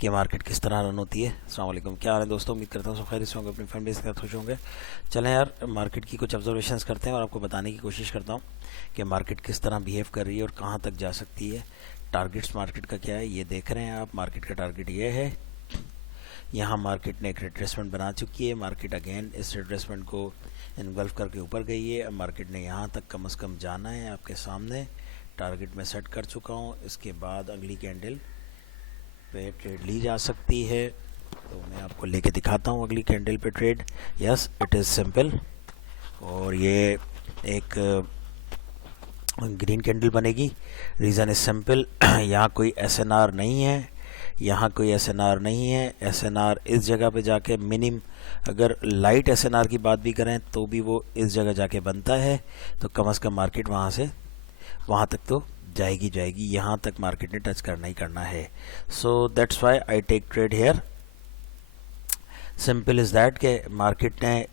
कि मार्केट किस तरह रन होती है। अस्सलाम वालेकुम, क्या हाल है दोस्तों? उम्मीद करता हूँ सब खैरियत से होंगे, अपनी फैमिली के साथ खुश होंगे। चलें यार, मार्केट की कुछ ऑब्जर्वेशंस करते हैं और आपको बताने की कोशिश करता हूँ कि मार्केट किस तरह बिहेव कर रही है और कहाँ तक जा सकती है। टारगेट्स मार्केट का क्या है ये देख रहे हैं आप। मार्केट का टारगेट ये है, यहाँ मार्केट ने एक रिट्रेसमेंट बना चुकी है। मार्केट अगेन इस रिट्रेसमेंट को इन्वल्व करके ऊपर गई है। अब मार्केट ने यहाँ तक कम से कम जाना है। आपके सामने टारगेट में सेट कर चुका हूँ। इसके बाद अगली कैंडल पे ट्रेड ली जा सकती है, तो मैं आपको लेके दिखाता हूँ अगली कैंडल पे trade. Yes, it is simple. और ये एक ग्रीन कैंडल बनेगी। रीज़न इज सिंपल, यहाँ कोई एसएनआर नहीं है, यहाँ कोई एसएनआर नहीं है। एसएनआर इस जगह पे जाके मिनिमम, अगर लाइट एसएनआर की बात भी करें तो भी वो इस जगह जाके बनता है। तो कम से कम मार्केट वहाँ से वहाँ तक तो जाएगी। यहाँ तक मार्केट ने टच करना ही करना है। So that's why I take trade here. Simple is that के मार्केट ने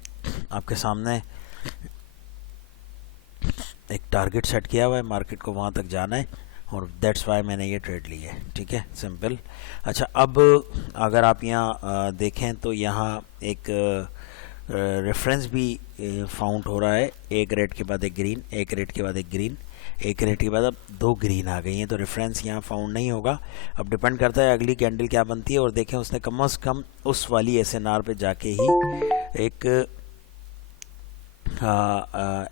आपके सामने एक टारगेट सेट किया हुआ है, मार्केट को वहाँ तक जाना है और दैट्स वाई मैंने ये ट्रेड ली है। ठीक है, सिंपल। अच्छा, अब अगर आप यहाँ देखें तो यहाँ एक रेफरेंस भी फाउंड हो रहा है। एक रेड के बाद एक ग्रीन, एक रेड के बाद एक ग्रीन, एक रेड के बाद अब दो ग्रीन आ गई हैं। तो रेफरेंस यहाँ फाउंड नहीं होगा। अब डिपेंड करता है अगली कैंडल क्या बनती है। और देखें, उसने कम से कम उस वाली एसएनआर पे जाके ही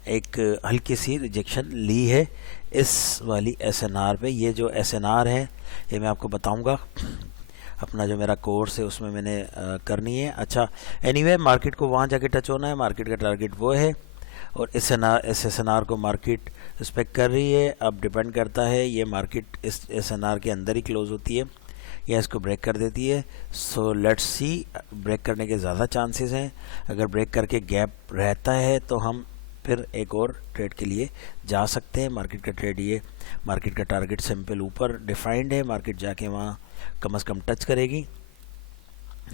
एक हल्की सी रिजेक्शन ली है इस वाली एसएनआर पे। ये जो एसएनआर है ये मैं आपको बताऊंगा, अपना जो मेरा कोर्स है उसमें मैंने करनी है। अच्छा, एनीवे मार्केट को वहाँ जाके टच होना है। मार्केट का टारगेट वो है और इस एसएनआर को मार्केट रिस्पेक्ट कर रही है। अब डिपेंड करता है ये मार्केट इस एसएनआर के अंदर ही क्लोज होती है या इसको ब्रेक कर देती है। सो लेट्स सी, ब्रेक करने के ज़्यादा चांसेस हैं। अगर ब्रेक करके गैप रहता है तो हम फिर एक और ट्रेड के लिए जा सकते हैं। मार्केट का ट्रेड ये, मार्केट का टारगेट सिंपल ऊपर डिफाइंड है। मार्केट जाके वहाँ कम से कम टच करेगी,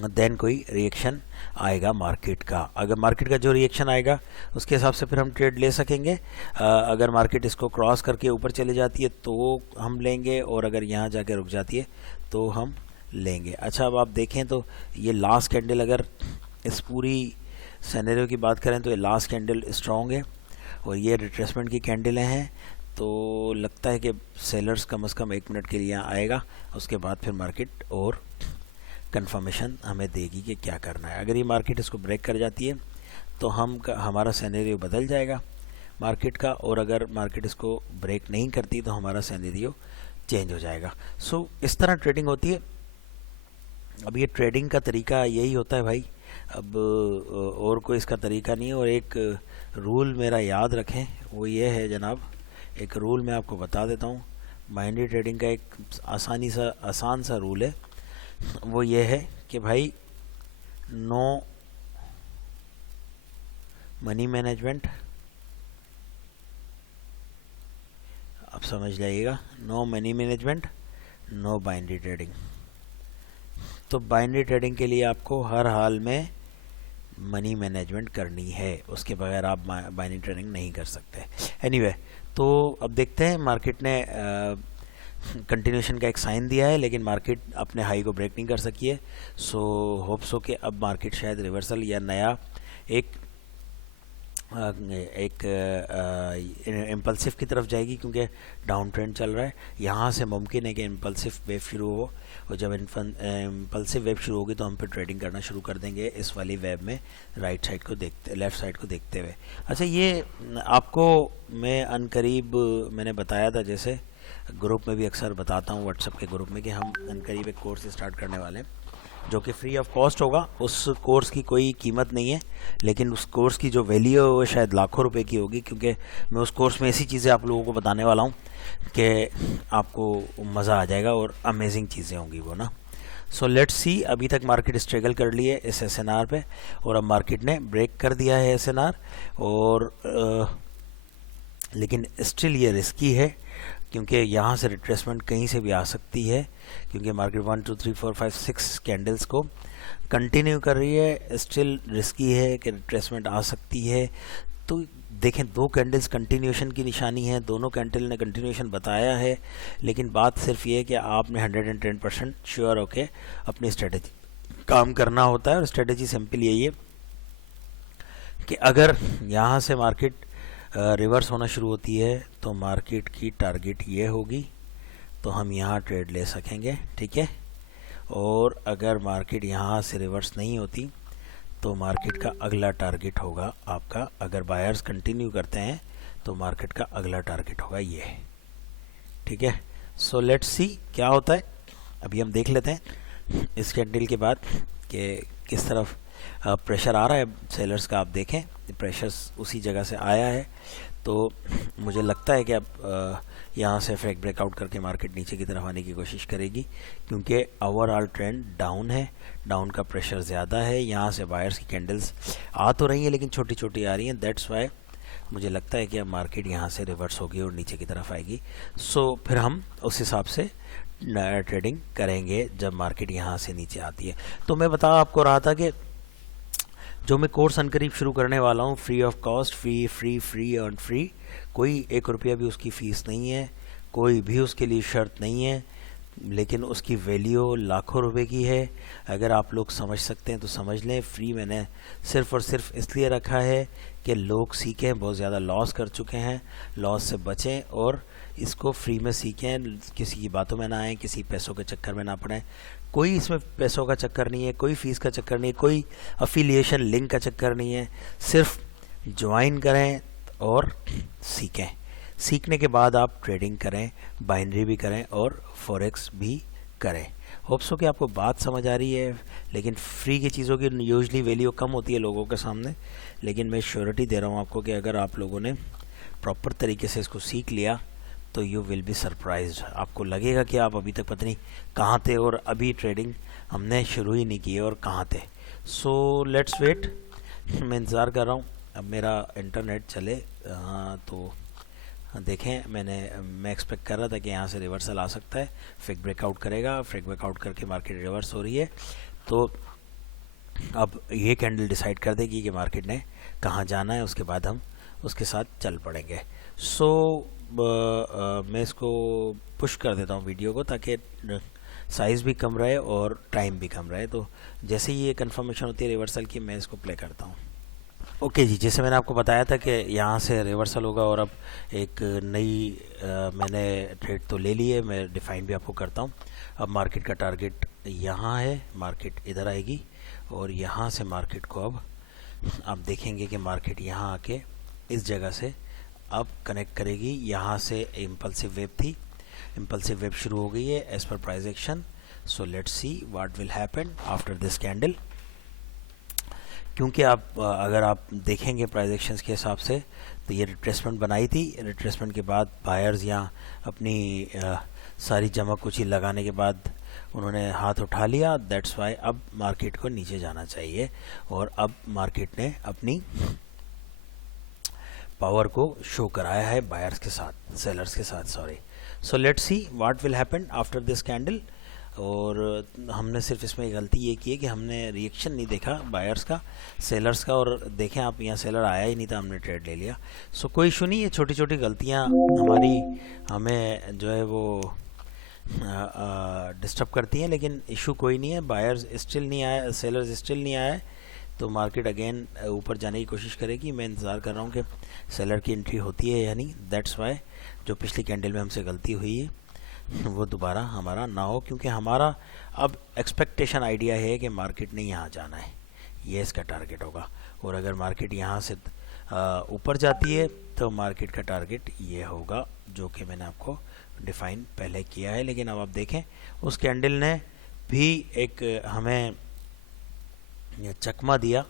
देन कोई रिएक्शन आएगा मार्केट का। अगर मार्केट का जो रिएक्शन आएगा उसके हिसाब से फिर हम ट्रेड ले सकेंगे। अगर मार्केट इसको क्रॉस करके ऊपर चले जाती है तो हम लेंगे, और अगर यहाँ जाके रुक जाती है तो हम लेंगे। अच्छा, अब आप देखें तो ये लास्ट कैंडल, अगर इस पूरी सिनेरियो की बात करें तो ये लास्ट कैंडल स्ट्रॉन्ग है और ये रिट्रेसमेंट की कैंडलें हैं। तो लगता है कि सेलर्स कम से कम 1 मिनट के लिए यहाँ आएगा, उसके बाद फिर मार्केट और कंफर्मेशन हमें देगी कि क्या करना है। अगर ये मार्केट इसको ब्रेक कर जाती है तो हमारा सिनेरियो बदल जाएगा मार्केट का, और अगर मार्केट इसको ब्रेक नहीं करती तो हमारा सिनेरियो चेंज हो जाएगा। सो इस तरह ट्रेडिंग होती है। अब ये ट्रेडिंग का तरीका यही होता है भाई, अब और कोई इसका तरीका नहीं है। और एक रूल मेरा याद रखें, वो ये है जनाब, एक रूल मैं आपको बता देता हूँ। बाइनरी ट्रेडिंग का एक आसान सा रूल है, वो ये है कि भाई नो मनी मैनेजमेंट। आप समझ जाइएगा, no money management, no binary trading. तो बाइनरी ट्रेडिंग के लिए आपको हर हाल में मनी मैनेजमेंट करनी है, उसके बगैर आप बाइनरी ट्रेडिंग नहीं कर सकते। एनीवे, तो अब देखते हैं, मार्केट ने कंटिन्यूशन का एक साइन दिया है लेकिन मार्केट अपने हाई को ब्रेक नहीं कर सकी है। सो होप सो कि अब मार्केट शायद रिवर्सल या नया एक इम्पल्सिव की तरफ जाएगी, क्योंकि डाउन ट्रेंड चल रहा है। यहाँ से मुमकिन है कि इम्पल्सिव वेव शुरू हो, और जब इम्पल्सिव वेव शुरू होगी तो हम फिर ट्रेडिंग करना शुरू कर देंगे इस वाली वेव में, राइट साइड को देखते, लेफ़्ट साइड को देखते हुए। अच्छा, ये आपको मैं अनकरीब मैंने बताया था, जैसे ग्रुप में भी अक्सर बताता हूँ, व्हाट्सएप के ग्रुप में, कि हम अनकरीब एक कोर्स स्टार्ट करने वाले हैं जो कि फ्री ऑफ कॉस्ट होगा। उस कोर्स की कोई कीमत नहीं है, लेकिन उस कोर्स की जो वैल्यू है वो शायद लाखों रुपए की होगी, क्योंकि मैं उस कोर्स में ऐसी चीज़ें आप लोगों को बताने वाला हूँ कि आपको मज़ा आ जाएगा और अमेजिंग चीज़ें होंगी वो ना। सो लेट्स सी, अभी तक मार्केट स्ट्रगल कर ली है इस एसएनआर पे, और अब मार्केट ने ब्रेक कर दिया है एसएनआर, और लेकिन स्टिल ये रिस्की है, क्योंकि यहाँ से रिट्रेसमेंट कहीं से भी आ सकती है, क्योंकि मार्केट 1 2 3 4 5 6 कैंडल्स को कंटिन्यू कर रही है। स्टिल रिस्की है कि रिट्रेसमेंट आ सकती है। तो देखें 2 कैंडल्स कंटिन्यूएशन की निशानी है, दोनों कैंडल ने कंटिन्यूएशन बताया है, लेकिन बात सिर्फ ये है कि आपने 110% श्योर होके अपनी स्ट्रेटजी काम करना होता है। और स्ट्रेटजी सिंपल यही है कि अगर यहाँ से मार्केट रिवर्स होना शुरू होती है तो मार्केट की टारगेट ये होगी, तो हम यहाँ ट्रेड ले सकेंगे, ठीक है। और अगर मार्केट यहाँ से रिवर्स नहीं होती तो मार्केट का अगला टारगेट होगा आपका, अगर बायर्स कंटिन्यू करते हैं तो मार्केट का अगला टारगेट होगा ये, ठीक है। सो लेट्स सी क्या होता है। अभी हम देख लेते हैं इस कैंडल के बाद कि किस तरफ प्रेशर आ रहा है सेलर्स का। आप देखें प्रेशर उसी जगह से आया है, तो मुझे लगता है कि अब यहाँ से फेक ब्रेकआउट करके मार्केट नीचे की तरफ आने की कोशिश करेगी, क्योंकि ओवरऑल ट्रेंड डाउन है, डाउन का प्रेशर ज़्यादा है। यहाँ से बायर्स की कैंडल्स आ तो रही हैं लेकिन छोटी छोटी आ रही हैं, दैट्स वाई मुझे लगता है कि अब मार्केट यहाँ से रिवर्स होगी और नीचे की तरफ आएगी। सो फिर हम उस हिसाब से ट्रेडिंग करेंगे जब मार्केट यहाँ से नीचे आती है। तो मैं बता आपको रहा था कि जो मैं कोर्स अनकरीब शुरू करने वाला हूँ, free of cost, free and free, कोई 1 रुपया भी उसकी फ़ीस नहीं है, कोई भी उसके लिए शर्त नहीं है, लेकिन उसकी वैल्यू लाखों रुपए की है। अगर आप लोग समझ सकते हैं तो समझ लें। फ्री मैंने सिर्फ़ और सिर्फ इसलिए रखा है कि लोग सीखें, बहुत ज़्यादा लॉस कर चुके हैं, लॉस से बचें और इसको फ्री में सीखें, किसी की बातों में ना आएँ, किसी पैसों के चक्कर में ना पड़ें। कोई इसमें पैसों का चक्कर नहीं है, कोई फ़ीस का चक्कर नहीं है, कोई अफिलिएशन लिंक का चक्कर नहीं है। सिर्फ ज्वाइन करें और सीखें, सीखने के बाद आप ट्रेडिंग करें, बाइनरी भी करें और फॉरेक्स भी करें। होप सो कि आपको बात समझ आ रही है। लेकिन फ्री की चीज़ों की यूजली वैल्यू कम होती है लोगों के सामने, लेकिन मैं श्योरिटी दे रहा हूँ आपको कि अगर आप लोगों ने प्रॉपर तरीके से इसको सीख लिया तो यू विल बी सरप्राइज्ड। आपको लगेगा कि आप अभी तक पता नहीं कहाँ थे और अभी ट्रेडिंग हमने शुरू ही नहीं की है और कहाँ थे। सो लेट्स वेट, मैं इंतज़ार कर रहा हूँ अब मेरा इंटरनेट चले। तो देखें मैं एक्सपेक्ट कर रहा था कि यहाँ से रिवर्सल आ सकता है, फेक ब्रेकआउट करेगा, फेक ब्रेकआउट करके मार्केट रिवर्स हो रही है, तो अब ये कैंडल डिसाइड कर देगी कि मार्केट ने कहाँ जाना है, उसके बाद हम उसके साथ चल पड़ेंगे। सो मैं इसको पुश कर देता हूँ वीडियो को, ताकि साइज़ भी कम रहे और टाइम भी कम रहे। तो जैसे ही ये कंफर्मेशन होती है रिवर्सल की, मैं इसको प्ले करता हूँ। ओके जी, जैसे मैंने आपको बताया था कि यहाँ से रिवर्सल होगा और अब एक नई मैंने ट्रेड तो ले ली है, मैं डिफ़ाइन भी आपको करता हूँ। अब मार्केट का टारगेट यहाँ है, मार्केट इधर आएगी और यहाँ से मार्केट को अब आप देखेंगे कि मार्केट यहाँ आके इस जगह से अब कनेक्ट करेगी। यहाँ से इम्पल्सिव वेव थी, इम्पल्सिव वेव शुरू हो गई है as per price action. So let's see what will happen after this candle, क्योंकि आप अगर आप देखेंगे प्राइस एक्शंस के हिसाब से तो ये रिट्रेसमेंट बनाई थी, रिट्रेसमेंट के बाद बायर्स यहाँ अपनी सारी जमा कुची लगाने के बाद उन्होंने हाथ उठा लिया, दैट्स वाई अब मार्केट को नीचे जाना चाहिए और अब मार्केट ने अपनी पावर को शो कराया है बायर्स के साथ, सेलर्स के साथ, sorry. So let's see what will happen after this candle. और हमने सिर्फ इसमें गलती ये की है कि हमने रिएक्शन नहीं देखा बायर्स का, सेलर्स का, और देखें आप यहाँ सेलर आया ही नहीं था, हमने ट्रेड ले लिया। सो कोई इशू नहीं है, छोटी छोटी गलतियाँ हमें जो है वो डिस्टर्ब करती हैं, लेकिन इशू कोई नहीं है। बायर्स स्टिल नहीं आया, सेलर्स स्टिल नहीं आया, तो मार्केट अगेन ऊपर जाने की कोशिश करेगी। मैं इंतज़ार कर रहा हूँ कि सेलर की एंट्री होती है या नहीं, दैट्स वाई जो पिछली कैंडल में हमसे गलती हुई है वो दोबारा हमारा ना हो, क्योंकि हमारा अब एक्सपेक्टेशन आइडिया है कि मार्केट ने यहाँ जाना है, ये इसका टारगेट होगा। और अगर मार्केट यहाँ से ऊपर जाती है तो मार्केट का टारगेट ये होगा, जो कि मैंने आपको डिफ़ाइन पहले किया है। लेकिन अब आप देखें उस कैंडल ने भी एक हमें चकमा दिया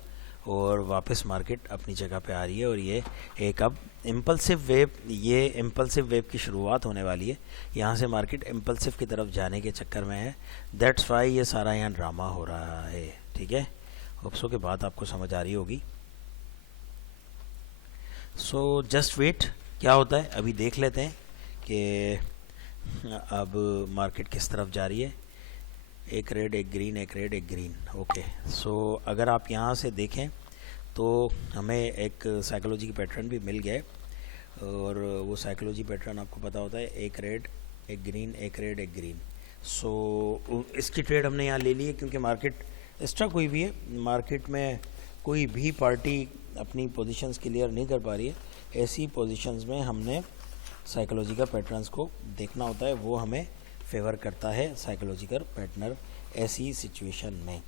और वापस मार्केट अपनी जगह पे आ रही है। और ये एक अब इम्पल्सिव वेव, ये इम्पल्सिव वेव की शुरुआत होने वाली है। यहाँ से मार्केट इम्पल्सिव की तरफ जाने के चक्कर में है, दैट्स वाई ये सारा यहाँ ड्रामा हो रहा है, ठीक है। होप्सो के बात आपको समझ आ रही होगी। सो जस्ट वेट, क्या होता है अभी देख लेते हैं कि अब मार्केट किस तरफ जा रही है। एक रेड एक ग्रीन, एक रेड एक ग्रीन, ओके। सो अगर आप यहाँ से देखें तो हमें एक साइकोलॉजी की पैटर्न भी मिल गया है, और वो साइकोलॉजी पैटर्न आपको पता होता है, एक रेड एक ग्रीन, एक रेड एक ग्रीन। सो इसकी ट्रेड हमने यहाँ ले ली है क्योंकि मार्केट स्ट्रक हुई भी है, मार्केट में कोई भी पार्टी अपनी पोजीशंस क्लियर नहीं कर पा रही है। ऐसी पोजीशंस में हमने साइकोलॉजिकल पैटर्न्स को देखना होता है, वो हमें फेवर करता है साइकोलॉजिकल पैटर्न ऐसी सिचुएशन में।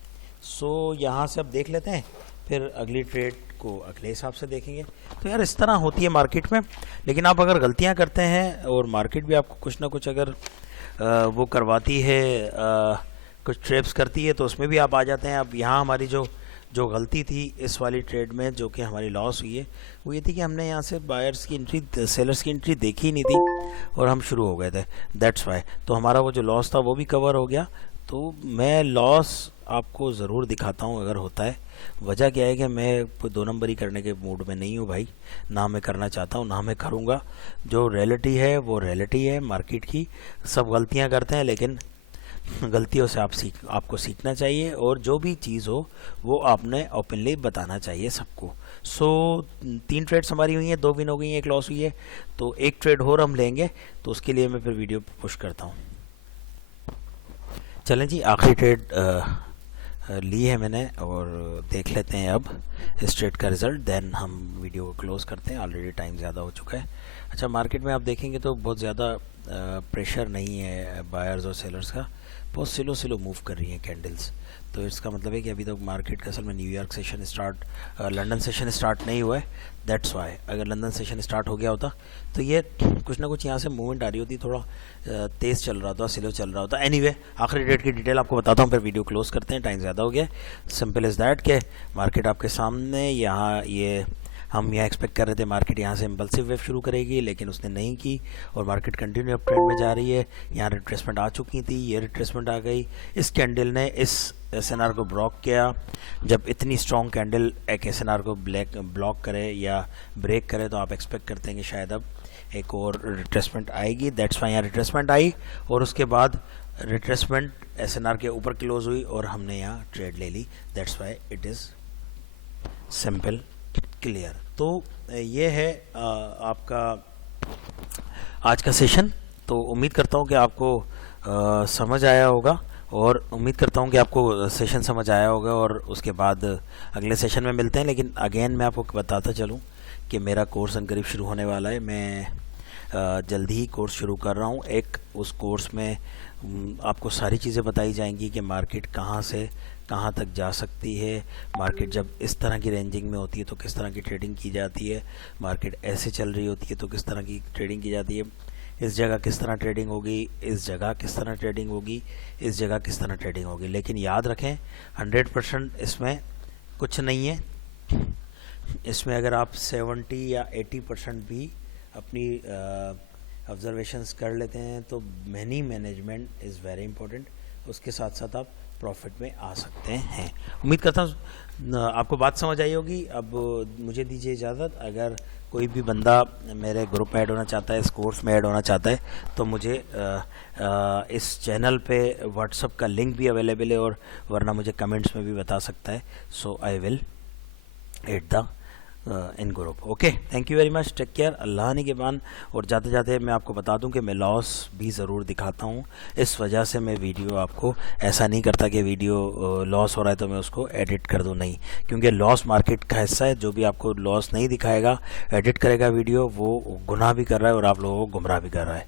सो यहाँ से अब देख लेते हैं, फिर अगली ट्रेड को अगले हिसाब से देखेंगे। तो यार इस तरह होती है मार्केट में, लेकिन आप अगर गलतियाँ करते हैं और मार्केट भी आपको कुछ ना कुछ अगर वो करवाती है, कुछ ट्रेप्स करती है, तो उसमें भी आप आ जाते हैं। अब यहाँ हमारी जो गलती थी इस वाली ट्रेड में, जो कि हमारी लॉस हुई है, वो ये थी कि हमने यहाँ से बायर्स की एंट्री, सेलर्स की एंट्री देखी ही नहीं थी और हम शुरू हो गए थे, दैट्स वाई। तो हमारा वो जो लॉस था वो भी कवर हो गया। तो मैं लॉस आपको ज़रूर दिखाता हूँ अगर होता है। वजह क्या है कि मैं कोई दो नंबरी करने के मूड में नहीं हूँ भाई, ना मैं करना चाहता हूँ ना मैं करूँगा। जो रियलिटी है वो रियलिटी है मार्केट की। सब गलतियाँ करते हैं, लेकिन गलतियों से आपको सीखना चाहिए, और जो भी चीज़ हो वो आपने ओपनली बताना चाहिए सबको। सो 3 ट्रेड्स हमारी हुई हैं, 2 विन हो गई हैं, 1 लॉस हुई है। तो एक ट्रेड और हम लेंगे, तो उसके लिए मैं फिर वीडियो पुश करता हूँ। चलें जी, आखिरी ट्रेड ली है मैंने, और देख लेते हैं अब इस ट्रेड का रिज़ल्ट, देन हम वीडियो को क्लोज़ करते हैं। ऑलरेडी टाइम ज़्यादा हो चुका है। अच्छा, मार्केट में आप देखेंगे तो बहुत ज़्यादा प्रेशर नहीं है बायर्स और सेलर्स का, बहुत स्लो मूव कर रही हैं कैंडल्स। तो इसका मतलब है कि अभी तक मार्केट का असल में New York session start, London session start नहीं हुआ है, दैट्स वाई। अगर लंदन सेशन स्टार्ट हो गया होता तो ये कुछ ना कुछ यहाँ से मूवमेंट आ रही होती, थोड़ा तेज़ चल रहा था, स्लो चल रहा होता। एनीवे, आखिरी डेट की डिटेल आपको बताता हूँ, फिर वीडियो क्लोज करते हैं, टाइम ज़्यादा हो गया। सिंपल इज़ दैट कि मार्केट आपके सामने, यहाँ ये हम यहाँ एक्सपेक्ट कर रहे थे मार्केट यहाँ से इम्पल्सिव वेव शुरू करेगी, लेकिन उसने नहीं की और मार्केट कंटिन्यू अप ट्रेंड में जा रही है। यहाँ रिट्रेसमेंट आ चुकी थी, ये रिट्रेसमेंट आ गई। इस कैंडल ने इस एसएनआर को ब्लॉक किया। जब इतनी स्ट्रॉन्ग कैंडल एक एसएनआर को ब्लॉक करे या ब्रेक करे, तो आप एक्सपेक्ट करते हैं कि शायद अब एक और रिट्रेसमेंट आएगी। दैट्स वाई यहाँ रिट्रेसमेंट आई, और उसके बाद रिट्रेसमेंट एसएनआर के ऊपर क्लोज हुई और हमने यहाँ ट्रेड ले ली। That's why it is simple clear. तो ये है आपका आज का सेशन। तो उम्मीद करता हूँ कि आपको समझ आया होगा, और उम्मीद करता हूँ कि आपको सेशन समझ आया होगा, और उसके बाद अगले सेशन में मिलते हैं। लेकिन अगेन मैं आपको बताता चलूँ कि मेरा कोर्स अनकरीब शुरू होने वाला है। मैं जल्दी ही कोर्स शुरू कर रहा हूँ। एक उस कोर्स में आपको सारी चीज़ें बताई जाएंगी कि मार्केट कहाँ से कहाँ तक जा सकती है, मार्केट जब इस तरह की रेंजिंग में होती है तो किस तरह की ट्रेडिंग की जाती है, मार्केट ऐसे चल रही होती है तो किस तरह की ट्रेडिंग की जाती है, इस जगह किस तरह ट्रेडिंग होगी, इस जगह किस तरह ट्रेडिंग होगी, इस जगह किस तरह ट्रेडिंग होगी। लेकिन याद रखें 100% इसमें कुछ नहीं है। इसमें अगर आप 70 या 80% भी अपनी ऑब्जर्वेशंस कर लेते हैं तो money management is very important. उसके साथ साथ आप प्रॉफिट में आ सकते हैं। उम्मीद करता हूँ आपको बात समझ आई होगी। अब मुझे दीजिए इजाज़त। अगर कोई भी बंदा मेरे ग्रुप में ऐड होना चाहता है, इस कोर्स में ऐड होना चाहता है, तो मुझे इस चैनल पे व्हाट्सअप का लिंक भी अवेलेबल है, और वरना मुझे कमेंट्स में भी बता सकता है। So I will add the in group. Okay, thank you very much, take care, अल्लाह निगहबान। और जाते जाते मैं आपको बता दूं कि मैं लॉस भी ज़रूर दिखाता हूं। इस वजह से मैं वीडियो आपको ऐसा नहीं करता कि वीडियो लॉस हो रहा है तो मैं उसको एडिट कर दूं, नहीं, क्योंकि लॉस मार्केट का हिस्सा है। जो भी आपको लॉस नहीं दिखाएगा, एडिट करेगा वीडियो, वो गुनाह भी कर रहा है और आप लोगों को गुमराह भी कर रहा है।